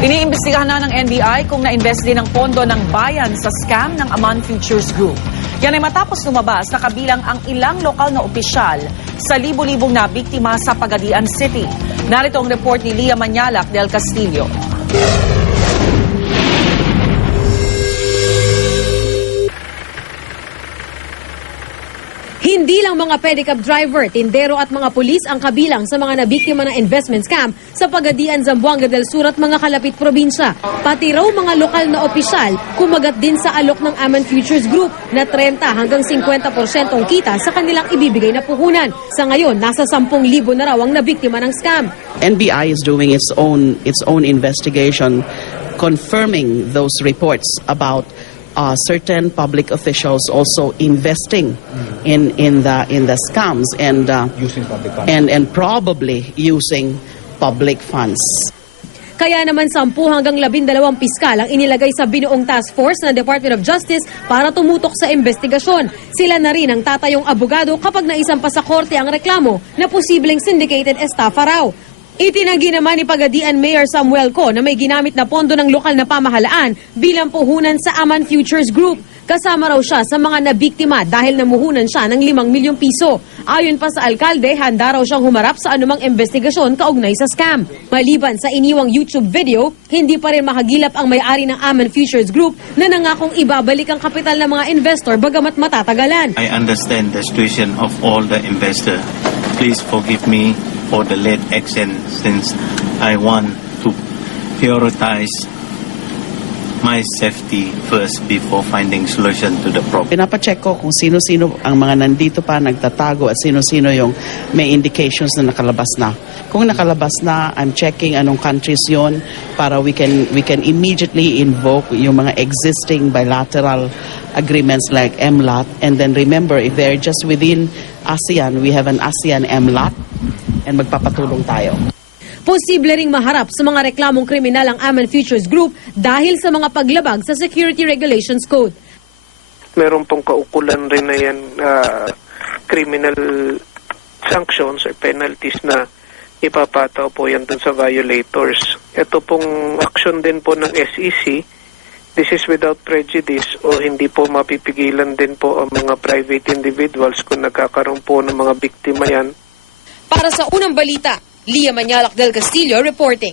Iniimbestigahan na ng NBI kung na-invest din ang pondo ng bayan sa scam ng Aman Futures Group. Yan ay matapos lumabas na kabilang ang ilang lokal na opisyal sa libo-libong na biktima sa Pagadian City. Narito ang report ni Lia Manyalak del Castillo. Hindi lang mga pedicab driver, tindero at mga pulis ang kabilang sa mga nabiktima ng investment scam sa Pagadian, Zamboanga del Sur at mga kalapit probinsya. Pati raw mga lokal na opisyal kumagat din sa alok ng Aman Futures Group na 30 hanggang 50% ang kita sa kanilang ibibigay na puhunan. Sa ngayon, nasa 10,000 na raw ang nabiktima ng scam. NBI is doing its own investigation, confirming those reports about certain public officials also investing in the scams and using public funds. and probably using public funds. Kaya naman 10 hanggang 12 piskal ang inilagay sa binuong task force ng Department of Justice para tumutok sa investigasyon. Sila na rin ang tatayong abogado kapag naisampa sa korte ang reklamo na posibleng syndicated estafa raw. Itinanggi naman ni Pagadian Mayor Samuel Co na may ginamit na pondo ng lokal na pamahalaan bilang puhunan sa Aman Futures Group. Kasama raw siya sa mga nabiktima dahil namuhunan siya ng 5 milyong piso. Ayon pa sa alkalde, handa raw siyang humarap sa anumang investigasyon kaugnay sa scam. Maliban sa iniwang YouTube video, hindi pa rin makagilap ang may-ari ng Aman Futures Group na nangakong ibabalik ang kapital ng mga investor bagamat matatagalan. I understand the situation of all the investors. Please forgive me for the late action since I want to prioritize my safety first before finding solution to the problem. Pinapacheck ko kung sino-sino ang mga nandito pa nagtatago at sino-sino yung may indications na nakalabas na. Kung nakalabas na, I'm checking anong countries yon para we can immediately invoke yung mga existing bilateral agreements like MLAT. And then remember, if they're just within ASEAN, we have an ASEAN MLAT and magpapatulong tayo. Posible ring maharap sa mga reklamong kriminal ang Aman Futures Group dahil sa mga paglabag sa Security Regulations Code. Meron pong kaukulan rin na yan, criminal sanctions or penalties na ipapataw po yan dun sa violators. Ito pong action din po ng SEC, this is without prejudice o hindi po mapipigilan din po ang mga private individuals kung nagkakaroon po ng mga biktima yan. Para sa unang balita, Lia Manyalak del Castillo reporting.